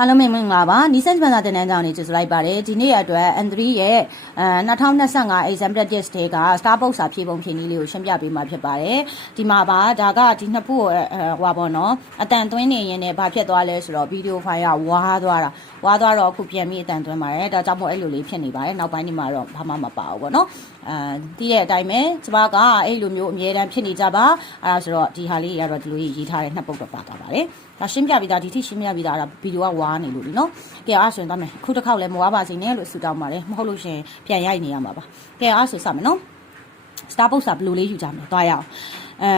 အားလုံးမင်္ဂလာပါနီးစက်ပန်သာတင်တန်းကြောင်းနေကြိုဆိုလိုက်ပါတယ်ဒီနေ့အတွက် N3 ရဲ့အဲ2025 exam practice day က Starbucks စာဖြည့်ပုံဖြည့်နည်းလေးကိုရှင်းပြပေးမှာဖြစ်ပါတယ်ဒီမှာပါဒါကဒီနှစ်ခုကိုအဲဟွာပေါ့နော်အတန်သွင်းနေရင်လည်းဘာဖြစ်သွားလဲဆိုတော့ဗီဒီယိုဖိုင်ကဝါးသွားတာဝါးသွားတော့အခုပြန်ပြီးအတန်သွင်းပါတယ်ဒါကြောင့်မို့အဲ့လိုလေးဖြစ်နေပါတယ်နောက်ပိုင်းဒီမှာတော့ဘာမှမပါဘူးပေါ့နော်အဲဒီတဲ့အတိုင်းပဲကျမကအဲ့လိုမျိုးအမြဲတမ်းဖြစ်နေကြပါအဲဒါဆိုတော့ဒီဟာလေးရတော့ဒီလိုရေးထားတဲ့နှစ်ပုဒ်တော့ပါသွားပါတယ်ဒါရှင်းပြပြီးသားဒီထိရှင်းပြပြီးသားဒါဗီဒီယိုကဝါးနေလို့လीနော်ကဲအားဆိုရင်သားမယ်ခုတစ်ခေါက်လည်းမဝါးပါစေနဲ့လို့ဆုတောင်းပါတယ်မဟုတ်လို့ရှင်ပြန်ရိုက်နေရမှာပါကဲအားဆိုစမယ်နော် Starbucks ကဘယ်လိုလေးယူကြမလဲတွားရအောင် အဲ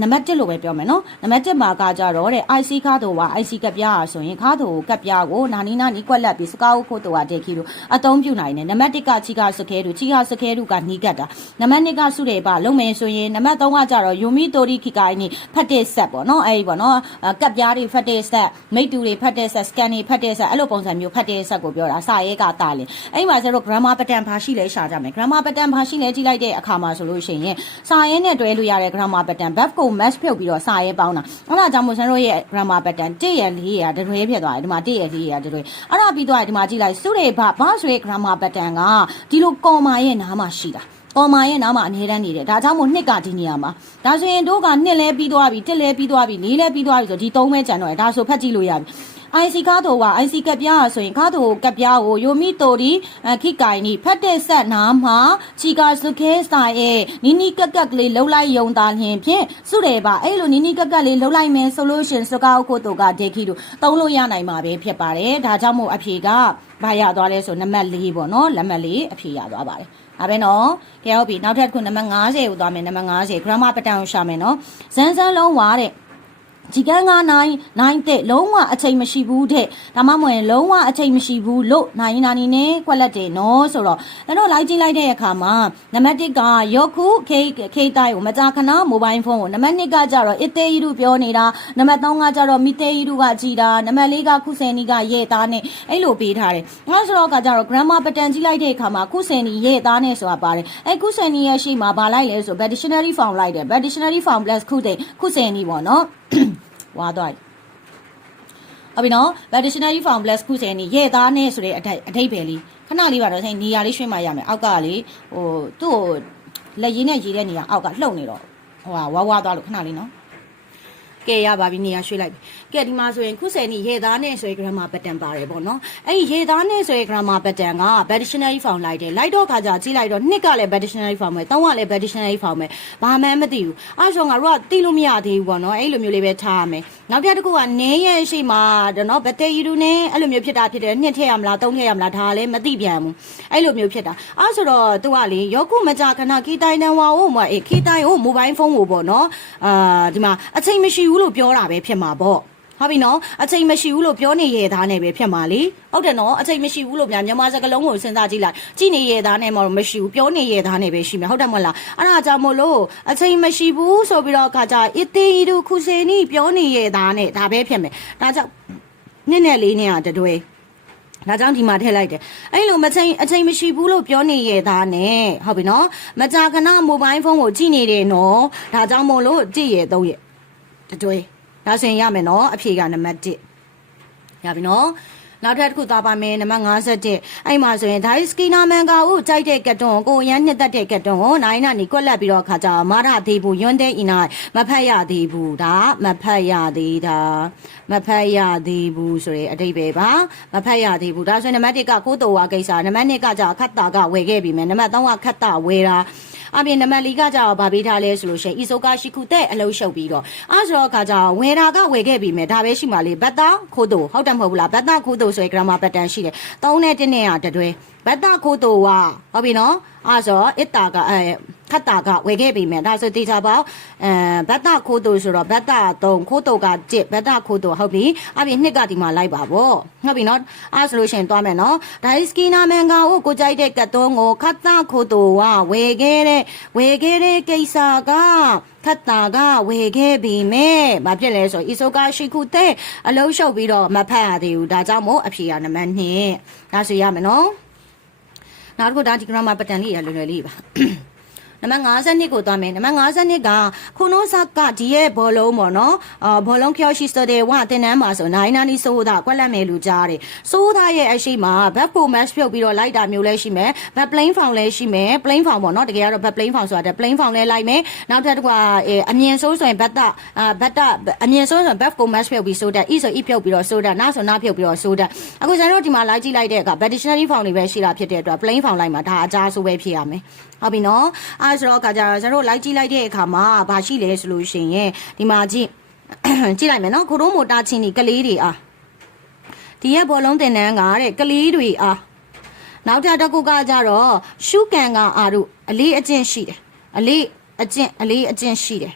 နံပါတ်1လို့ပဲပြောမယ်နော်နံပါတ်1မှာကကြတော့တဲ့ IC ကားတော့က IC ကပ်ပြားอ่ะဆိုရင်ကားတော့ကပ်ပြားကိုနာနီနာနီကွက်လက်ပြီးစကားကိုခိုးတော့တဲ့ခီလို့အသုံးပြုနိုင်တယ်နံပါတ်1ကချီကာစခဲတို့ချီကာစခဲတို့ကနီးကတ်တာနံပါတ်2ကစုတယ်ပါလုံးမယ်ဆိုရင်နံပါတ်3ကကြတော့ယိုမီတိုရီခီကိုင်းနေဖတ်တဲ့ဆက်ပေါ့နော်အဲဒီပေါ့နော်ကပ်ပြားတွေဖတ်တဲ့ဆက်မိတ်တူတွေဖတ်တဲ့ဆက်စကန်တွေဖတ်တဲ့ဆက်အဲ့လိုပုံစံမျိုးဖတ်တဲ့ဆက်ကိုပြောတာစာရဲကတာလေအဲ့မှာကျတော့ grammar pattern ဘာရှိလဲရှာကြမယ် grammar pattern ဘာရှိလဲကြည့်လိုက်တဲ့အခါမှာဆိုလို့ရှိရင်စာရဲနဲ့တွဲလို့ရတဲ့ grammar pattern verb ကို match ဖြုတ်ပြီးတော့စာရဲပေါင်းတာအဲ့ဒါကြောင့်မို့ကျွန်တော်တို့ရဲ့ grammar pattern 1ရယ်4ရယ်တတွဲဖြစ်သွားတယ်ဒီမှာ1ရယ်4ရယ်တတွဲအဲ့ဒါပြီးတော့ဒီမှာကြည့်လိုက်စုတွေဘာဘာဆိုရဲ grammar pattern ကဒီလို comma ရဲ့နားမှာရှိတာ ကော်မာရဲ့နားမှာအမြဲတမ်းနေတယ်ဒါကြောင့်မို့နှစ်ကဒီနေရာမှာဒါဆိုရင်တို့ကနှစ်လဲပြီးသွားပြီတစ်လဲပြီးသွားပြီလေးလဲပြီးသွားပြီဆိုဒီသုံးပဲကျန်တော့တယ်ဒါဆိုဖတ်ကြည့်လို့ရပြီ IC ကားတော့က IC ကပ်ပြားဆိုရင်ကားတော့ကပ်ပြားကိုယိုမီတိုဒီခိကိုင်နီဖတ်တဲ့ဆက်နာမှာချီကာစုခဲစာရဲ့နီနီကက်ကက်ကလေးလှုပ်လိုက်ယုံတာလျင်ဖြင့်စုတယ်ပါအဲ့လိုနီနီကက်ကက်လေးလှုပ်လိုက်မယ်ဆိုလို့ရှင်စကားကိုတော့ကဒေခီတို့တုံးလို့ရနိုင်မှာပဲဖြစ်ပါတယ်ဒါကြောင့်မို့အဖြေကဘာရသွားလဲဆိုနံပါတ်၄ပေါ့နော်လက်မှတ်လေးအဖြေရသွားပါတယ် ဒါပဲနော်ကဲဟုတ်ပြီနောက်ထပ်ခုနံပါတ်50ကိုသွားမယ်နံပါတ်50 grammar pattern ကိုရှာမယ်နော်ဇန်းဇန်းလုံးဝါတဲ့ ဒီကန်းကနိုင်နိုင်တဲ့လုံးဝအချိန်မရှိဘူးတဲ့ဒါမှမဟုတ်ရင်လုံးဝအချိန်မရှိဘူးလို့နိုင်နာနီနဲ့ကွက်လက်တယ်နော်ဆိုတော့ကျွန်တော်လိုက်ကြည့်လိုက်တဲ့အခါမှာနံပါတ်1ကယောခုခေခေတိုင်းကိုမကြာခဏမိုဘိုင်းဖုန်းကိုနံပါတ်2ကကြတော့အစ်သေးရီတို့ပြောနေတာနံပါတ်3ကကြတော့မိသေးရီတို့ကကြည်တာနံပါတ်4ကခုစင်နီကရဲ့သားနဲ့အဲ့လိုပေးထားတယ်ငါဆိုတော့ကကြတော့ grammar pattern ကြည့်လိုက်တဲ့အခါမှာခုစင်နီရဲ့သားနဲ့ဆိုတာပါတယ်အဲ့ခုစင်နီရဲ့ရှေ့မှာဗာလိုက်လဲဆို bad dictionary form လိုက်တယ် bad dictionary form plus ခုတဲ့ခုစင်နီပေါ့နော် ဝါသွားဟုတ်ပြီနော် bad dictionary form plus ခုစင်နီရဲ့သားနဲ့ဆိုတဲ့အထိအထိပ္ပယ်လေးခဏလေးပါတော့ဆိုင်နေရာလေးရွှေ့မှရမယ်အောက်ကလေဟိုသူ့ကိုလက်ရည်နဲ့ရေးတဲ့နေရာအောက်ကလှုပ်နေတော့ဟိုဟာဝါဝါသွားလို့ခဏလေးနော်ကဲရပါပြီနေရာရွှေ့လိုက်ပြီ ကဲဒီမှာဆိုရင်ခုစယ်နီရေသားနဲ့ဆိုရင် grammar pattern ပါတယ်ပေါ့နော်အဲ့ဒီရေသားနဲ့ဆိုရင် grammar pattern က bad dictionary form လိုက်တယ်လိုက်တော့ခါကျကြည့်လိုက်တော့နှစ်ကလည်း bad dictionary form ပဲသုံးကလည်း bad dictionary form ပဲဘာမှန်းမသိဘူးအဲ့ဆိုငါတို့ကသိလို့မရသေးဘူးပေါ့နော်အဲ့လိုမျိုးလေးပဲထားရမယ်နောက်တစ်ခုကနင်းရဲ့ရှိမှာနော်ဘက်တေရီတူနဲ့အဲ့လိုမျိုးဖြစ်တာဖြစ်တယ်နှစ်ထည့်ရမလားသုံးထည့်ရမလားဒါလည်းမသိပြန်ဘူးအဲ့လိုမျိုးဖြစ်တာအဲ့ဆိုတော့သူကလေယောကုမကြခဏခီတိုင်းတန်ဝါဟုတ်မအေးခီတိုင်းဟုတ်မိုဘိုင်းဖုန်းကိုပေါ့နော်အာဒီမှာအချိန်မရှိဘူးလို့ပြောတာပဲဖြစ်မှာပေါ့ ဟုတ်ပြီနော်အချိန်မရှိဘူးလို့ပြောနေရသားနဲ့ပဲဖြစ်မှာလေဟုတ်တယ်နော်အချိန်မရှိဘူးလို့များမြန်မာစကားလုံးကိုစဉ်းစားကြည့်လိုက်ကြည့်နေရသားနဲ့မှတော့မရှိဘူးပြောနေရသားနဲ့ပဲရှိမှာဟုတ်တယ်မဟုတ်လားအဲ့ဒါကြောင့်မို့လို့အချိန်မရှိဘူးဆိုပြီးတော့အခါကျအစ်သေးတို့ခုစေနီပြောနေရသားနဲ့ဒါပဲဖြစ်မယ်ဒါကြောင့်နှစ်နဲ့လေးနဲ့ကတတွဲဒါကြောင့်ဒီမှာထည့်လိုက်တယ်အဲ့လိုမချိန်အချိန်မရှိဘူးလို့ပြောနေရသားနဲ့ဟုတ်ပြီနော်မကြာခဏမိုဘိုင်းဖုန်းကိုကြည့်နေတယ်နော်ဒါကြောင့်မို့လို့ကြည့်ရသုံးရတတွဲ ဒါဆိုရင်ရမယ်နော်အဖြေကနံပါတ်1ရပြီနော်နောက်ထပ်တစ်ခုသွားပါမယ်နံပါတ်51အဲ့မှာဆိုရင်ဒါစကီနာမန်ကာကိုကြိုက်တဲ့ကတ်တွန်းကိုရမ်းနှစ်သက်တဲ့ကတ်တွန်းကိုနိုင်နာနီကွက်လက်ပြီးတော့ခါကြမာရသေးဘူးယွန်းတဲ့အင်းနာမဖတ်ရသေးဘူးဒါမဖတ်ရသေးတာမဖတ်ရသေးဘူးဆိုရဲအတိတ်ပဲပါမဖတ်ရသေးဘူးဒါဆိုရင်နံပါတ်1ကကိုတော်ဝါကိစ္စနံပါတ်2ကကြခတ်တာကဝယ်ခဲ့ပြီမယ်နံပါတ်3ကခတ်တာဝယ်တာ အပြင်နံပါတ်၄ကကြတော့ဗာပေးထားလဲဆိုလို့ရှိရင်ဤဆိုကရှိခုတဲ့အလုံးရှုပ်ပြီးတော့အဲဆိုတော့ခါကြဝယ်တာကဝယ်ခဲ့ပြီမယ်ဒါပဲရှိမှလေဘတ်တာခိုးတူဟုတ်တယ်မဟုတ်ဘူးလားဘတ်တာခိုးတူဆိုရင် grammar pattern ရှိတယ်၃နဲ့၁နဲ့ကတတွဲဘတ်တာခိုးတူကဟုတ်ပြီနော်အဲဆိုအစ်တာကအဲခတ်တာကဝယ်ခဲ့ပြီမယ်ဒါဆိုတေချာပေါ့အဲဘတ်တာခိုးတူဆိုတော့ဘတ်တာ3ခိုးတူက1ဘတ်တာခိုးတူဟုတ်ပြီအပြင်နှစ်ကဒီမှာလိုက်ပါပေါ့ဟုတ်ပြီနော်အဲဆိုလို့ရှိရင်သွားမယ်နော်ဒါစကီနာမန်ကာကိုကိုကြိုက်တဲ့ကတ်တုံးကိုခတ်တာခိုးတူကဝယ်ခဲ့တဲ့ဝယ်ခဲ့တဲ့ကိစ္စကခတ်တာကဝယ်ခဲ့ပြီမဲ့ဘာဖြစ်လဲဆိုအီဆိုကရှိခုတဲ့အလုံးရှုပ်ပြီးတော့မဖတ်ရသေးဘူးဒါကြောင့်မို့အဖြေကနံပါတ်2ဒါဆိုရမယ်နော် နောက်တစ်ခုဒါဒီ grammar pattern လေးရလွယ်လွယ်လေးပါ နံပါတ်52ကိုသွားမယ်နံပါတ်52ကခုနိုးဆက်ကဒီရဲ့ဘောလုံးပေါ့နော်အာဘောလုံးကျော်ရှိစတဲ့ဝတင်နန်းမှာဆိုနိုင်နာနီဆိုးတာကွက်လက်မယ်လူကြားတယ်စိုးသားရဲ့အရှိမဘက်ဖို့မတ်ဖြုတ်ပြီးတော့လိုက်တာမျိုးလည်းရှိမယ်ဘက်ပလိန်ဖောင်လည်းရှိမယ် plain ဖောင်ပေါ့နော်တကယ်ကတော့ back plain ဖောင်ဆိုတာ plain ဖောင်လဲလိုက်မယ်နောက်ထပ်တစ်ခုကအမြင်ဆိုးဆိုရင် back တာအာ back တာအမြင်ဆိုးဆိုရင် back ကို match ဖြုတ်ပြီးဆိုတဲ့ e ဆို e ဖြုတ်ပြီးတော့ဆိုတဲ့နောက်ဆိုနောက်ဖြုတ်ပြီးတော့ဆိုတဲ့အခုကျွန်တော်တို့ဒီမှာလိုက်ကြည့်လိုက်တဲ့အခါ back dictionary ဖောင်တွေပဲရှိတာဖြစ်တဲ့အတွက် plain ဖောင်လိုက်မှာဒါအကြားဆိုပဲဖြစ်ရမယ်ဟုတ်ပြီနော်အဲဆိုတော့ကကြတော့ကျွန်တော်တို့လိုက်ကြည့်လိုက်တဲ့အခါမှာဘာရှိလဲဆိုလို့ရှိရင်ဒီမှာကြည့်ကြည့်လိုက်မယ်နော်ခိုးမိုတာချင်းဒီကလေးတွေအားဒီရဲ့ဘောလုံးတင်တန်းကတဲ့ကလေးတွေအားနောက်ထပ်တစ်ခုကကြတော့ရှုကန်ကအာတို့အလေးအကျင့်ရှိတယ်အလေးအကျင့်အလေးအကျင့်ရှိတယ်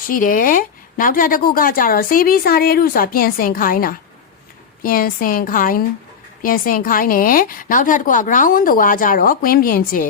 ရှိတယ်နောက်ထပ်တစ်ခုကကြတော့စေးပြီးစားတဲ့လူဆိုတာပြင်ဆင်ခိုင်းတာပြင်ဆင်ခိုင်းပြင်ဆင်ခိုင်းတယ်နောက်ထပ်တစ်ခုက ground window ကကြတော့ကွင်းပြင်ကျေ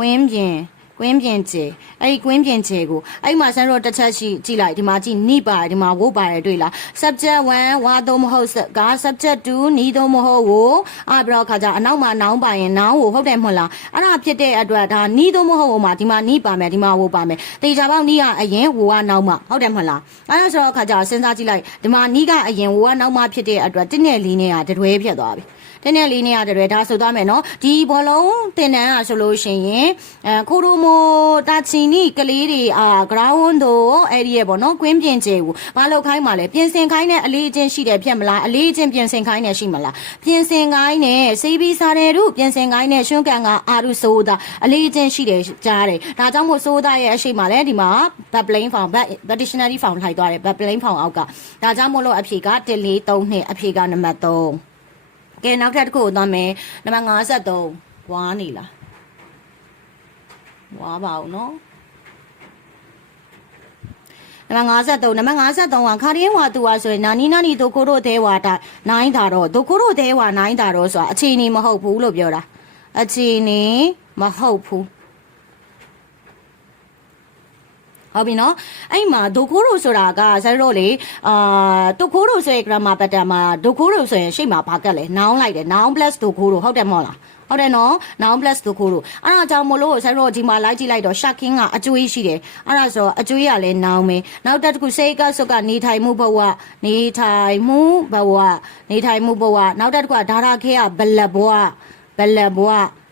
ကွင်းပြင်ကွင်းပြင်ကျေအဲ့ဒီကွင်းပြင်ကျေကိုအဲ့မှာဆန်းတော့တစ်ချက်ရှိကြည့်လိုက်ဒီမှာကြည့်နိပါတယ်ဒီမှာဝုတ်ပါတယ်တွေ့လား subject 1ဝါတော့မဟုတ်က subject 2နီးတော့မဟုတ်ကိုအဲ့ပြီးတော့ခါကြအနောက်မှာနောင်းပါရင်နောင်းကိုဟုတ်တယ်မဟုတ်လားအဲ့ဒါဖြစ်တဲ့အတွက်ဒါနီးတော့မဟုတ်ဟိုမှာဒီမှာနီးပါမယ်ဒီမှာဝုတ်ပါမယ်တေချာပေါက်နီးကအရင်ဝကနောက်မှာဟုတ်တယ်မဟုတ်လားအဲ့ဒါဆိုတော့ခါကြစဉ်းစားကြည့်လိုက်ဒီမှာနီးကအရင်ဝကနောက်မှာဖြစ်တဲ့အတွက်တင်းနဲ့လီနဲ့ကတတွဲဖြစ်သွားပြီ တင်းနဲ့လေးနေရတယ်တွေဒါဆိုသွားမယ်နော်ဒီဘောလုံးတင်တန်းอ่ะဆိုလို့ရှိရင်အဲခိုရိုမိုတာချီနီကလေးတွေအာ ground တို့အဲ့ဒီရဲ့ပေါ့နော်ကွင်းပြင်ကျဲကိုဘာလို့ခိုင်းမှလဲပြင်ဆင်ခိုင်းတဲ့အလေးအကျင့်ရှိတယ်ဖြစ်မလားအလေးအကျင့်ပြင်ဆင်ခိုင်းနေရှိမလားပြင်ဆင်ခိုင်းနေစေးပြီးစားတယ်တို့ပြင်ဆင်ခိုင်းနေရှွန်းကန်ကအာရုဆိုတာအလေးအကျင့်ရှိတယ်ကြားတယ်ဒါကြောင့်မို့ဆိုတာရဲ့အရှိမလဲဒီမှာ back plane found back back dictionary found ထိုက်သွားတယ် back plane found အောက်ကဒါကြောင့်မို့လို့အဖြေက1 4 3နှစ်အဖြေကနံပါတ်3 ကဲနောက်ထပ်တစ်ခုကိုသွားမယ်နံပါတ်53ဝါနေလားဝါပါအောင်နော်နံပါတ်53နံပါတ်53ကခါရင်းဝါသူဟာဆိုရင်နာနီနာနီဒိုကိုရိုသေးဝါတာနိုင်တာတော့ဒိုကိုရိုသေးဝါနိုင်တာတော့ဆိုတာအခြေအနေမဟုတ်ဘူးလို့ပြောတာအခြေအနေမဟုတ်ဘူး ဟုတ်ပြီနော်အဲ့မှာဒိုခိုးရိုဆိုတာကဇာတို့လေအာဒိုခိုးရိုဆိုရဲ့ grammar pattern မှာဒိုခိုးရိုဆိုရင်ရှေ့မှာဘာကက်လဲ noun လိုက်တယ် noun plus ဒိုခိုးရိုဟုတ်တယ်မဟုတ်လားဟုတ်တယ်နော် noun plus ဒိုခိုးရိုအဲ့ဒါကြောင့်မလို့ဇာတို့ဒီမှာလိုက်ကြည့်လိုက်တော့ shocking ကအကျွေးရှိတယ်အဲ့ဒါဆိုအကျွေးကလည်း noun ပဲနောက်တစ်ခု say ကဆိုကနေထိုင်မှုဘဝနေထိုင်မှုဘဝနေထိုင်မှုဘဝနောက်တစ်ခုကဒါရာခဲကဘလဘဝဘလဘဝ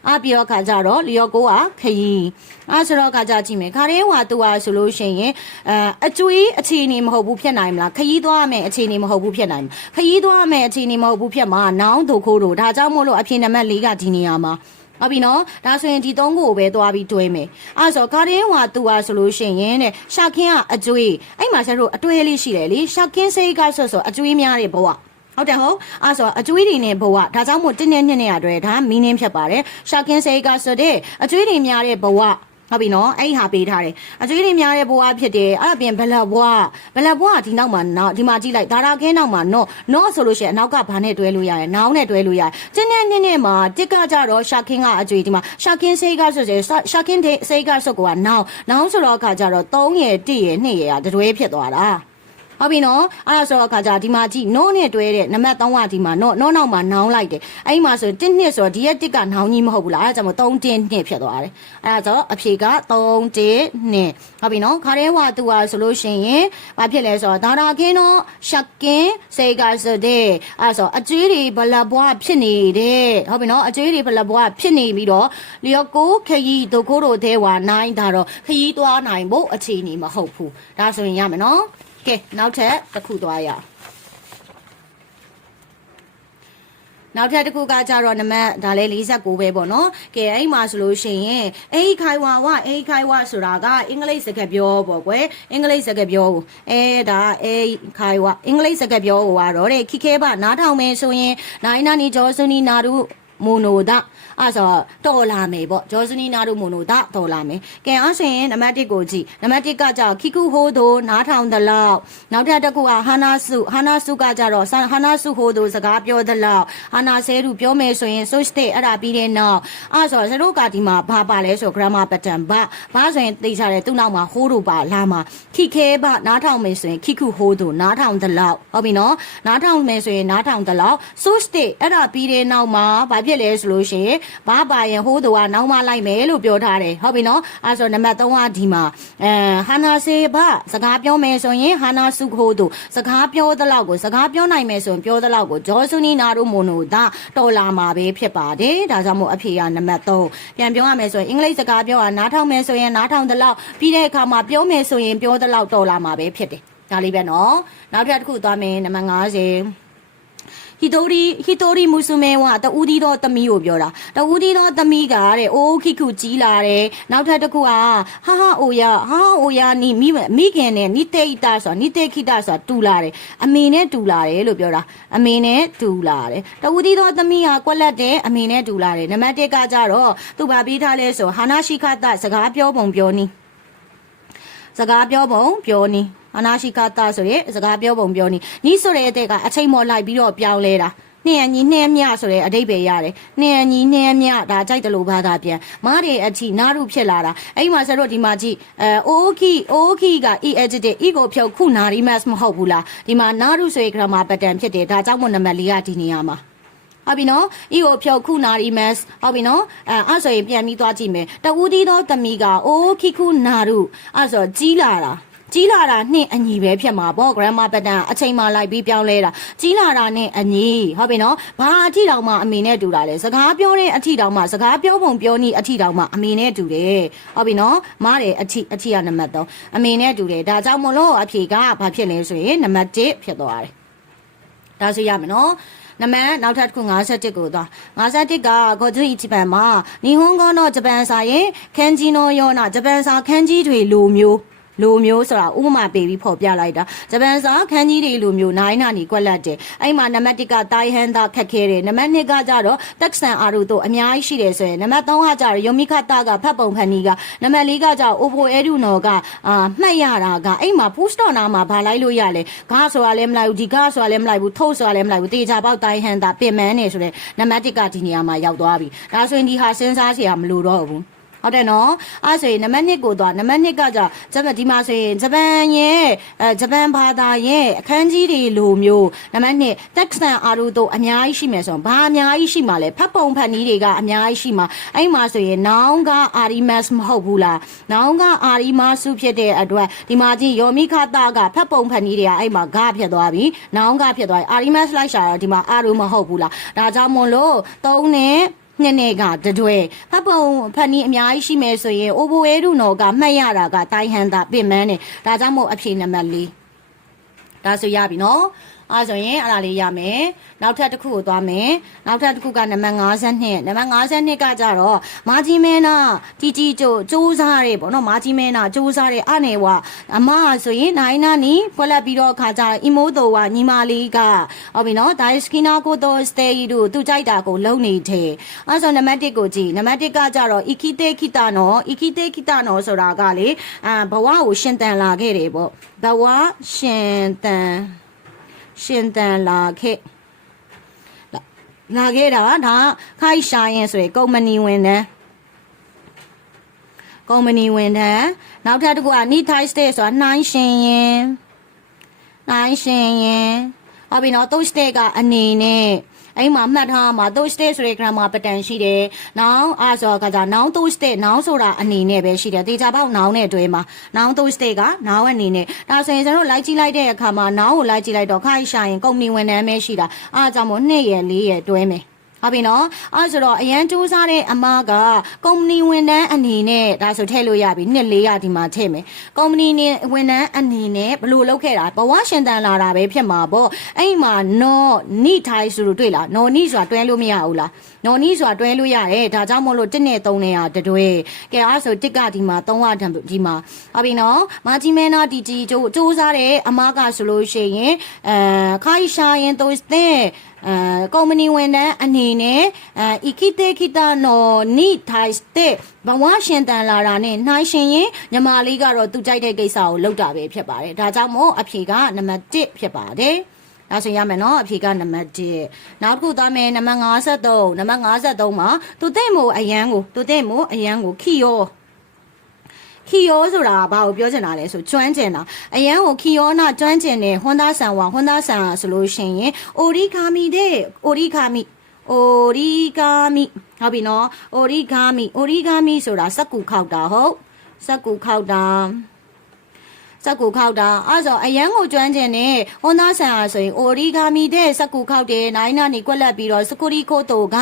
အပြီးတော့ခါကြတော့လျော်ကိုကခရီးအဲဆိုတော့ခါကြကြည့်မယ်ခါရဲဝါသူဟာဆိုလို့ရှိရင်အဲအကျွေးအခြေအနေမဟုတ်ဘူးဖြစ်နိုင်မလားခရီးသွားမယ်အခြေအနေမဟုတ်ဘူးဖြစ်နိုင်မလားခရီးသွားမယ်အခြေအနေမဟုတ်ဘူးဖြစ်မှာနောင်ဒိုခိုးတို့ဒါကြောင့်မို့လို့အဖြစ်နံပါတ်၄ကဒီနေရာမှာဟုတ်ပြီနော်ဒါဆိုရင်ဒီသုံးခုကိုပဲသွားပြီးတွဲမယ်အဲဆိုဂါဒင်ဝါသူဟာဆိုလို့ရှိရင်တဲ့ရှာခင်းကအကျွေးအဲ့မှာကျတော့အတွဲလေးရှိတယ်လေရှာခင်းစိတ်ကဆိုဆိုအကျွေးများတဲ့ဘဝ ဟုတ်တယ်ဟုတ်အဲဆိုအကျွေးတွေနဲ့ဘဝဒါကြောင့်မို့တင်းနဲ့ညနဲ့ရတဲ့ဒါမီနင်းဖြစ်ပါတယ်ရှာကင်းစေကဆိုတဲ့အကျွေးတွေများတဲ့ဘဝဟုတ်ပြီနော်အဲ့ဒီဟာပေးထားတယ်အကျွေးတွေများတဲ့ဘဝဖြစ်တယ်အဲ့ဒါပြင်ဘလဘွားဘလဘွားကဒီနောက်မှာနောက်ဒီမှာကြည့်လိုက်ဒါရာခင်းနောက်မှာနော်နော်ဆိုလို့ရှိရင်အနောက်ကဘာနဲ့တွဲလို့ရတယ်နောင်းနဲ့တွဲလို့ရတယ်တင်းနဲ့ညနဲ့မှာတစ်ကကြတော့ရှာကင်းကအကျွေးဒီမှာရှာကင်းစေကဆိုတဲ့ရှာကင်းစေကဆိုကနောင်းနောင်းဆိုတော့အခါကျတော့3ရယ်1ရယ်2ရယ်ကတွဲဖြစ်သွားတာ ဟုတ်ပြီနော်အဲ့ဒါဆိုတော့အခါကျဒီမှာကြည့်နို့နဲ့တွဲတဲ့နံပါတ်3ကဒီမှာနို့နို့နောက်မှာနောင်းလိုက်တယ်အဲ့ဒီမှာဆို1နှစ်ဆိုတော့ဒီရဲ့1ကနောင်းကြီးမဟုတ်ဘူးလားအဲ့ဒါကြောင့်မို့3တင်းနှစ်ဖြစ်သွားတယ်အဲ့ဒါဆိုအဖြေက3တင်းနှစ်ဟုတ်ပြီနော်ခါရဲဝါသူဟာဆိုလို့ရှိရင်ဘာဖြစ်လဲဆိုတော့ဒါရာခင်းတော့ရှက်ကင်းစေကဆိုတဲ့အဲ့ဆိုအကျွေးတွေဘလဘွားဖြစ်နေတဲ့ဟုတ်ပြီနော်အကျွေးတွေဘလဘွားဖြစ်နေပြီးတော့လျော်ကိုခရီးဒုခိုးတို့သေးဝါနိုင်ဒါတော့ခရီးသွားနိုင်ဖို့အခြေအနေမဟုတ်ဘူးဒါဆိုရင်ရမယ်နော် ကဲနောက်ထပ်တစ်ခုသွားရအောင်နောက်ထပ်တစ်ခုကကြတော့နမတ်ဒါလဲ49ပဲပေါ့နော်ကဲအဲ့မှာဆိုလို့ရှိရင်အိခိုင်ဝါဝအိခိုင်ဝါဆိုတာကအင်္ဂလိပ်စကားပြောပေါ့ကွယ်အင်္ဂလိပ်စကားပြောကိုအဲဒါအိခိုင်ဝါအင်္ဂလိပ်စကားပြောကိုကတော့တဲ့ခိခဲပါနားထောင်မယ်ဆိုရင်နိုင်နာနီဂျောစွနီနာတို့ မိုနိုဒအဲ့ဆိုတော်လာမယ်ပေါ့ဂျောစနီနာတို့မိုနိုဒတော်လာမယ်ကဲအဲ့ဆိုရင်နံပါတ်1ကိုကြည့်နံပါတ်1ကကြောက်ခိကုဟိုးတို့နားထောင်သလောက်နောက်ထပ်တစ်ခုကဟာနာစုဟာနာစုကကြတော့ဟာနာစုဟိုးတို့စကားပြောသလောက်ဟာနာဆဲတို့ပြောမယ်ဆိုရင် so state အဲ့ဒါပြီးတဲ့နောက်အဲ့ဆိုဇတို့ကဒီမှာဘာပါလဲဆို grammar pattern ဘာဘာဆိုရင်သိချတယ်သူ့နောက်မှာဟိုးတို့ပါလာမှာခိခဲပါနားထောင်မယ်ဆိုရင်ခိကုဟိုးတို့နားထောင်သလောက်ဟုတ်ပြီနော်နားထောင်မယ်ဆိုရင်နားထောင်သလောက် so state အဲ့ဒါပြီးတဲ့နောက်မှာဘာဖြစ်လဲဆိုလို့ရှိရင်ဘာပါရင်ဟိုးသူကနောက်မှလိုက်မယ်လို့ပြောထားတယ်ဟုတ်ပြီနော်အဲဆိုနံပါတ်3ကဒီမှာအဲဟာနာစေဘစကားပြောမယ်ဆိုရင်ဟာနာစုခိုးသူစကားပြောသလောက်ကိုစကားပြောနိုင်မယ်ဆိုရင်ပြောသလောက်ကိုဂျောဆူနီနာတို့မိုနိုဒါတော်လာမှာပဲဖြစ်ပါတယ်ဒါကြောင့်မို့အဖေကနံပါတ်3ပြန်ပြောရမယ်ဆိုရင်အင်္ဂလိပ်စကားပြောတာနားထောင်မယ်ဆိုရင်နားထောင်သလောက်ပြီးတဲ့အခါမှာပြောမယ်ဆိုရင်ပြောသလောက်တော်လာမှာပဲဖြစ်တယ်ဒါလေးပဲနော်နောက်ထပ်တစ်ခုသွားမယ်နံပါတ်50 ဟီတိုရီဟီတိုရီမူဆူမဲဝတဦးဒီတော့သမီးကိုပြောတာတဦးဒီတော့သမီးကတဲ့အိုးခိခုကြီးလာတယ်နောက်ထပ်တစ်ခုကဟာဟာအိုယာဟာဟာအိုယာနီမိမိခင်နဲ့နိတေဣတာဆိုတာနိတေခိတာဆိုတာတူလာတယ်အမေနဲ့တူလာတယ်လို့ပြောတာအမေနဲ့တူလာတယ်တဦးဒီတော့သမီးကကွက်လက်တယ်အမေနဲ့တူလာတယ်နံပါတ်1ကကြတော့သူဘာပြီးထားလဲဆိုဟာနာရှိခတာစကားပြောပုံပြောနီးစကားပြောပုံပြောနီ အနာရှိကတာဆိုရဲစကားပြောပုံပြောနီနီးဆိုတဲ့အတဲ့ကအချိန်မော်လိုက်ပြီးတော့ပြောင်းလဲတာနှင်းအညီနှင်းမြဆိုတဲ့အတိတ်ပဲရတယ်နှင်းအညီနှင်းမြဒါကြိုက်တယ်လို့ဘာသာပြန်မားတယ်အထိနာရုဖြစ်လာတာအဲ့မှာဆရာတို့ဒီမှာကြည့်အဲအိုခီအိုခီက e adjective e ကိုဖြုတ်ခုနာရီမတ်မဟုတ်ဘူးလားဒီမှာနာရုဆိုရဲ grammar pattern ဖြစ်တယ်ဒါကြောင့်မို့နံပါတ်၄ကဒီနေရာမှာဟုတ်ပြီနော်။ဤကိုဖြုတ်ခုနာရီမတ်ဟုတ်ပြီနော်။အဲအဲ့ဆိုရင်ပြန်ပြီးသွားကြည့်မယ်။တဦးဒီသောသမီးကအိုးခိခုနာရုအဲ့ဆိုကြီးလာတာ ကြီးလာတာနှင့်အညီပဲဖြစ်မှာပေါ့ grammar pattern အချိန်မှလိုက်ပြီးပြောင်းလဲတာကြီးလာတာနဲ့အညီဟုတ်ပြီနော်ဘာအထီတောင်မှအမေနဲ့တူတာလဲစကားပြောတဲ့အထီတောင်မှစကားပြောပုံပြောနည်းအထီတောင်မှအမေနဲ့တူတယ်ဟုတ်ပြီနော်မားတယ်အထီအထီကနံပါတ်3အမေနဲ့တူတယ်ဒါကြောင့်မလို့အဖြေကဘာဖြစ်လဲဆိုရင်နံပါတ်1ဖြစ်သွားတယ်ဒါဆိုရမယ်နော်နမန်နောက်ထပ်တစ်ခု51ကိုသွား51ကဂိုဂျူအီဂျပန်မှာနီဟွန်ဂွန်တော့ဂျပန်စာရင်ခန်းကြီးနိုယောနာဂျပန်စာခန်းကြီးတွေလိုမျိုး လိုမျိုးဆိုတာဥပမာပေးပြီးဖော်ပြလိုက်တာဂျပန်စာခန်းကြီးတွေလိုမျိုးနိုင်နာနေကွက်လက်တယ်အဲ့မှာနံပါတ်1ကတာဟန်တာခက်ခဲတယ်နံပါတ်2ကကြတော့တက်ဆန်အာရူတို့အများကြီးရှိတယ်ဆိုရင်နံပါတ်3ကကြတော့ယုံမိခတာကဖတ်ပုံဖန်နီကနံပါတ်4ကကြတော့ Oppo Edu no ကအာမှတ်ရတာကအဲ့မှာ push down နာမှာဘာလိုက်လို့ရလဲဂါဆိုတာလည်းမလိုက်ဘူးဒီဂါဆိုတာလည်းမလိုက်ဘူးထုတ်ဆိုတာလည်းမလိုက်ဘူးတေချာပေါက်တာဟန်တာပင်မန်းနေဆိုတဲ့နံပါတ်1ကဒီနေရာမှာရောက်သွားပြီဒါဆိုရင်ဒီဟာစဉ်းစားစရာမလိုတော့ဘူး ဟုတ်တယ်နော်အဲ့ဆိုရင်နံပါတ်1ကိုသွားနံပါတ်2ကကြဂျပန်ဒီမှာဆိုရင်ဂျပန်ရဲ့အဲဂျပန်ဘာသာရဲ့အခန်းကြီးတွေလိုမျိုးနံပါတ်2တက်ဆန်အာရုတို့အများကြီးရှိမယ်ဆိုရင်ဘာအများကြီးရှိမှာလဲဖတ်ပုံဖတ်နည်းတွေကအများကြီးရှိမှာအဲ့မှာဆိုရင်နောင်ကအာရီမတ်မဟုတ်ဘူးလားနောင်ကအာရီမဆုဖြစ်တဲ့အတွက်ဒီမှာကြည့်ယောမိခတာကဖတ်ပုံဖတ်နည်းတွေကအဲ့မှာဂဖြစ်သွားပြီနောင်ကဖြစ်သွားပြီအာရီမတ်လိုက်ရှာတော့ဒီမှာအာရုမဟုတ်ဘူးလားဒါကြောင့်မလို့3နဲ့ နှစ်နှစ်ကတတွဲဖတ်ပုံဖတ်နည်းအများကြီးရှိမယ်ဆိုရင်အိုဘိုအဲဒုနော်ကမှတ်ရတာကတိုင်ဟန်တာပြင်မန်းနေဒါကြောင့်မို့အဖြေနံပါတ်၄ဒါဆိုရပြီနော် အဲဆိုရင်အဲ့ဒါလေးရမယ်နောက်ထပ်တစ်ခုကိုသွားမယ်နောက်ထပ်တစ်ခုကနံပါတ်52နံပါတ်52ကကြတော့မာကြီးမဲနာတီတီကျိုစူးစားရဲပေါ့နော်မာကြီးမဲနာစူးစားရဲအနေဝအမဆိုရင်နိုင်နာနီဖွက်လက်ပြီးတော့ခါကြအီမိုတိုဝညီမလေးကဟုတ်ပြီနော်ဒိုင်စကီနာကိုတော့စတေးတို့သူကြိုက်တာကိုလုံနေတယ်အဲဆိုနံပါတ်1ကိုကြည့်နံပါတ်1ကကြတော့ ikite kita နော် ikite kita နော်ဆိုတာကလေအာဘဝကိုရှင်တန်လာခဲ့တယ်ပေါ့ဘဝရှင်တန် ရှင်တန်လာခဲ့လာလာခဲ့တာဒါခိုင်ရှာရင်ဆိုရင်ကုမ္ပဏီဝင်တန်းကုမ္ပဏီဝင်တန်းနောက်ထပ်တစ်ခုက need thai stay ဆိုတာနှိုင်းရှင်ရင်နှိုင်းရှင်ရင်ဟုတ်ပြီနော် touch stay ကအနေနဲ့ အဲ့မှာမှတ်ထားမှာ touch stay ဆိုတဲ့ grammar pattern ရှိတယ်။ now အားဆိုကကြ now touch stay now ဆိုတာအနေနဲ့ပဲရှိတယ်။တေချာပေါက် now နဲ့တွဲမှာ now touch stay က now အနေနဲ့ဒါဆိုရင်ကျွန်တော်တို့လိုက်ကြည့်လိုက်တဲ့အခါမှာ now ကိုလိုက်ကြည့်လိုက်တော့ခိုင်ရှာရင်ကုမ္ပဏီဝန်ထမ်းပဲရှိတာ။အားကြောင့်မို့2ရယ်4ရယ်တွဲမယ်။ ဟုတ်ပြီနော်အဲဆိုတော့အရန်စူးစားတဲ့အမကကုမ္ပဏီဝန်ထမ်းအနေနဲ့ဒါဆိုထည့်လို့ရပြီနှစ်လေးရဒီမှာထည့်မယ်ကုမ္ပဏီနဲ့ဝန်ထမ်းအနေနဲ့ဘလို့လုပ်ခဲ့တာဘဝရှင်တန်လာတာပဲဖြစ်မှာပေါ့အဲ့မှာနော်နိထိုင်ဆိုလို့တွေ့လားနော်နိဆိုတာတွဲလို့မရဘူးလားနော်နိဆိုတာတွဲလို့ရတယ်ဒါကြောင့်မို့လို့တစ်နဲ့သုံးနဲ့ရတတွဲကဲအဲဆိုတစ်ကဒီမှာသုံးရဒီမှာဟုတ်ပြီနော်မာဂျီမဲနာဒီတီစူးစူးစားတဲ့အမကဆိုလို့ရှိရင်အဲခိုင်ရှာရင်တို့တဲ့ အဲကုမ္ပဏီဝန်ထမ်းအနေနဲ့အဲ ikite kita no ni thai state ဘဝရှင်တန်လာတာနဲ့နှိုင်းရှင်ရင်ညီမလေးကတော့သူကြိုက်တဲ့ကိစ္စကိုလုပ်တာပဲဖြစ်ပါတယ်ဒါကြောင့်မို့အဖြေကနံပါတ်1ဖြစ်ပါတယ်ဒါဆိုရမယ်နော်အဖြေကနံပါတ်1နောက်တစ်ခုသွားမယ်နံပါတ်53နံပါတ်53မှာသူတဲ့မို့အရန်ကိုသူတဲ့မို့အရန်ကိုခီယော ခီယောဆိုတာဘာကိုပြောချင်တာလဲဆိုကျွမ်းကျင်တာအရန်ကိုခီယောနာကျွမ်းကျင်တဲ့ဟွန်သားဆန်ဝါဟွန်သားဆန်ဆိုလို့ရှိရင်အိုရီခါမီတဲ့အိုရီခါမီ origami ဟုတ်ပြီနော် origami origami ဆိုတာစက္ကူခောက်တာဟုတ်စက္ကူခောက်တာ စက္ကူခောက်တာအဲ့ဆိုအရန်ကိုကျွမ်းကျင်တဲ့ဟွန်သားဆန်အားဆိုရင် origami တဲ့စက္ကူခောက်တယ်နိုင်နာနေကွက်လက်ပြီးတော့စကူရီခိုတိုက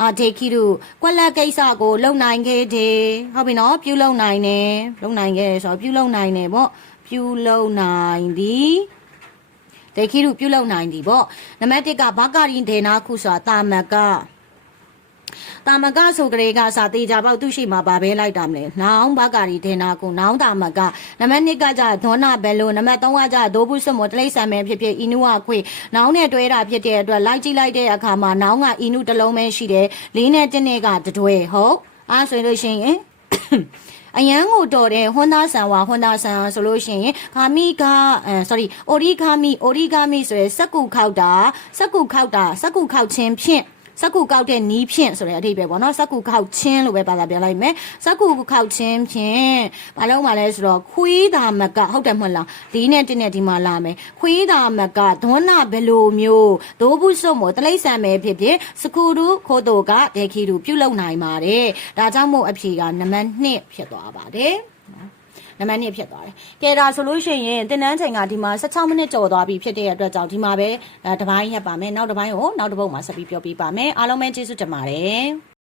အာဒေခီရူကွက်လက်ကိစ္စကိုလုံနိုင်ခဲ့တယ်ဟုတ်ပြီနော်ပြုလုံနိုင်တယ်လုံနိုင်ခဲ့တယ်ဆိုတော့ပြုလုံနိုင်တယ်ပေါ့ပြုလုံနိုင်သည်ဒေခိရုပြုလုပ်နိုင်သည်ပေါ့နံပါတ်1ကဘာကာရင်ဒေနာခုဆိုတာတာမက တာမကဆိုကြတဲ့ကစာတေချာပေါက်သူရှိမှာဗာပဲလိုက်တာမလဲနောင်ဘာကာရီဒေနာကုနောင်တာမကနံပါတ်2ကကြဒေါနာဘယ်လိုနံပါတ်3ကကြဒိုးဘူးစမောတလိဆံမဲဖြစ်ဖြစ်အီနုဝခွေနောင်နဲ့တွဲတာဖြစ်တဲ့အတွက်လိုက်ကြည့်လိုက်တဲ့အခါမှာနောင်ကအီနုတစ်လုံးပဲရှိတယ်လေးနဲ့တစ်နဲ့ကတတွဲဟုတ်အားဆိုလို့ရှိရင်အရန်ကိုတော်တဲ့ဟွန်သားဆန်ဝါဟွန်သားဆန်ဆိုလို့ရှိရင်ဂါမိကအဲ sorry အိုရီဂါမီအိုရီဂါမီဆိုရယ်စက်ကူခောက်တာစက်ကူခောက်တာစက်ကူခောက်ခြင်းဖြင့် စက်ကူကောက်တဲ့နီးဖြင့်ဆိုတဲ့အဓိပ္ပာယ်ပေါ့နော်စက်ကူခောက်ခြင်းလို့ပဲပါတာပြောလိုက်မယ်စက်ကူခောက်ခြင်းဖြင့်ဘာလို့မှလဲဆိုတော့ခွေးတာမကဟုတ်တယ်မဟုတ်လားလေးနဲ့တင်းနဲ့ဒီမှာလာမယ်ခွေးတာမကဒွန်းနာဘယ်လိုမျိုးဒိုးဘူးစုံမို့တလိမ့်ဆန်ပဲဖြစ်ဖြစ်စကူဒူခိုတိုကဒေခီဒူပြုတ်လုံနိုင်ပါတယ်ဒါကြောင့်မို့အဖြေကနံပါတ်2ဖြစ်သွားပါတယ် နံပါတ်1ဖြစ်သွားတယ်။ကဲဒါဆိုလို့ရှိရင်တင်နန်းချိန်ကဒီမှာ16မိနစ်ကျော်သွားပြီဖြစ်တဲ့အတွက်ကြောင့်ဒီမှာပဲအဲတစ်ပိုင်းရက်ပါမယ်။နောက်တစ်ပိုင်းကိုနောက်တစ်ပုတ်မှာဆက်ပြီးပြောပြပါမယ်။အားလုံးပဲကျေးဇူးတင်ပါတယ်။